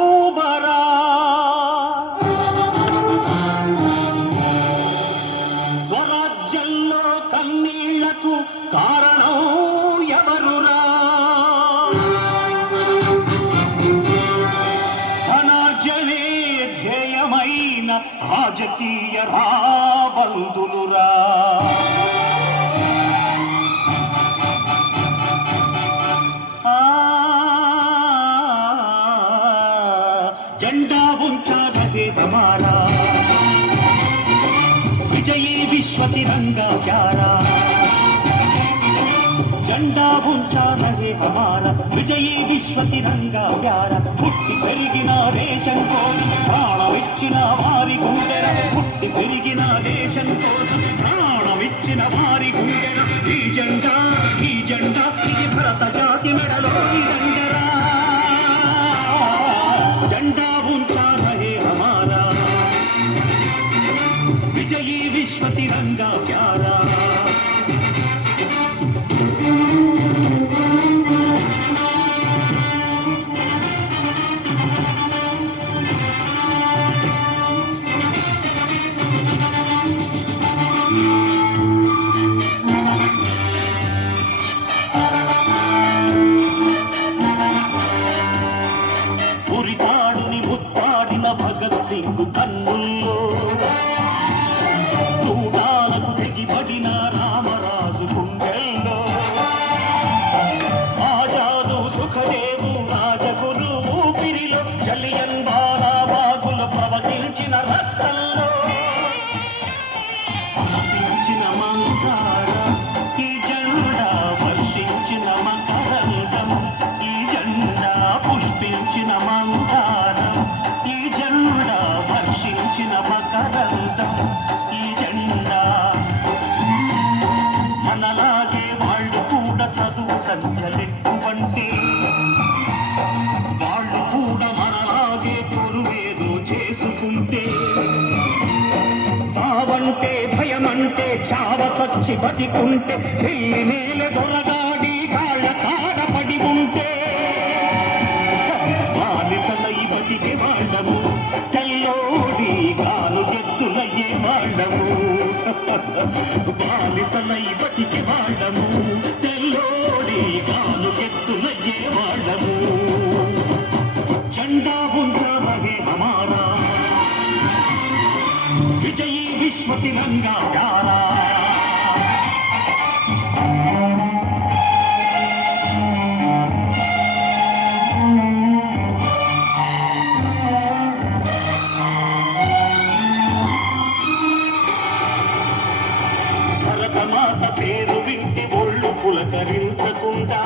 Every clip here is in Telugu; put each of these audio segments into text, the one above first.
అక్టోబరా స్వరాజ్యంలో కన్నీళ్లకు కారణం ఎవరురా? ధనార్జనే ధ్యేయమైన రాజకీయ రాబందులురా. झंडा ऊंचा रहे हमारा, विजयी विश्व तिरंगा प्यारा. झंडा ऊंचा रहे हमारा, विजयी विश्व तिरंगा प्यारा. పుట్టి పెరిగిన దేశం కోసం ప్రాణమిచ్చిన వారి గుండెల, పుట్టి పెరిగిన దేశం కోసం ప్రాణమిచ్చిన వారి గుండెల. ఈ జెండా ఇది భరత జాతి మెడలో దండరా. झंडा ऊंचा रहे हमारा, विजयी विश्व तिरंगा प्यारा. భగత్ సింగ్ కన్నుల్లో చూడాలకు తెగిపడిన రామరాజు గుండెల్లో, ఆజాదు సుఖదేవు రాజగురు ఊపిరిలో, జలియన్ వాలాబాగులు ప్రవహించిన రక్తంలో పుష్పించిన మందార ఈ జెండా, వర్షించిన మకరందం ఈ జెండా, పుష్పించిన మందార వర్షించిన మకరందం ఈ జెండా. మనలాగే వాళ్ళు కూడా చదువు సంచలెక్కువంటే, వాళ్ళు కూడా మనలాగే కొరువేదో చేసుకుంటే, చావంటే భయమంటే చావ చచ్చి బతికుంటే, పెళ్లి నేల దొరగాడి కాళ్ళ కాడ పడి ఉంటే, బానిసలై బతికే వాళ్ళము, తెల్లోడి గాను ఎద్దులయ్యే వాళ్ళము. బానిసలై బతికే వాళ్ళము, తెల్లోడి గాను ఎద్దులయ్యే వాళ్ళము. झंडा ऊंचा रहे हमारा, विजयी विश्व तिरंगा प्यारा. భరతమాత పేరు వింటి ఒళ్ళు పులకరించకుండా,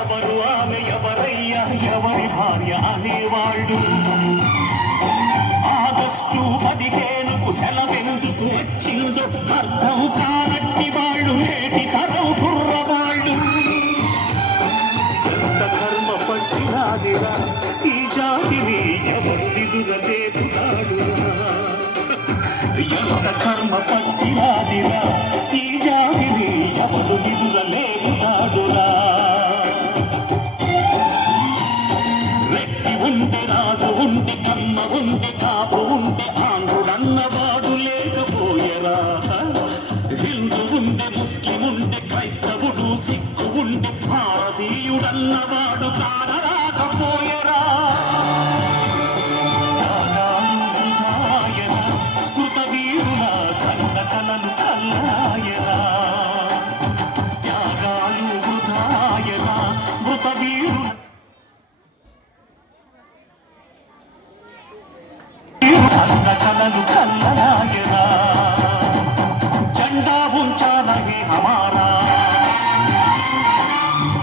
ఎవరు ఆమె ఎవరయ్యా ఎవరి భార్య అనేవాళ్ళు. ఆగస్టు 15కు సెలవెందుకు వచ్చిందో అర్థం కానట్టి వాళ్ళు నేటి తరం కుర్రవాళ్ళు. ఎంత కర్మ పట్టినాదిరా ఈ జాతిని ఎవరు దిదురలేదురాడురా. ఎంత కర్మ పట్టినాదిరా ఈ జాతిని ఎవరు దిదురలేదురాడురా. రెడ్డి ఉంటే రాజు ఉంటే కమ్మ ఉంటే కాపు ఉంటే ఆంధ్రుడన్నవాడు లేకపోయరా. హిందూ ఉంటే ముస్లిం ఉంటే క్రైస్తవుడు సిక్కు ఉంటే భారతీయుడన్నవాడు కానరాకపోయరా. కృత వీరుల కన్న కలలు కల్లాయరా. త్యాగాలు వృధాయరా మృత వీరుల కలలు కల్లాయరా. झंडा ऊंचा रहे हमारा,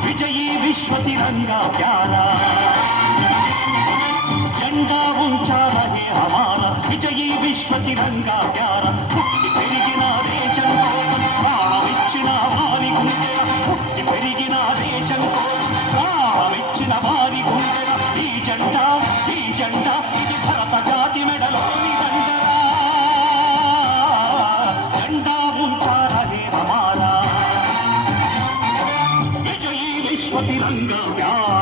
विजयी विश्व तिरंगा प्यारा. झंडा ऊंचा रहे हमारा, विजयी विश्व तिरंगा प्यारा. పుట్టి పెరిగిన దేశం కోసం ప్రాణమిచ్చిన వారి గుండెల, పుట్టి పెరిగిన దేశం కోసం ప్రాణమిచ్చిన వారి గుండెల. ఈ జెండా ఇది భరత జాతి మెడలోని దండరా. झंडा ऊंचा रहे हमारा, विजयी विश्व तिरंगा प्यारा.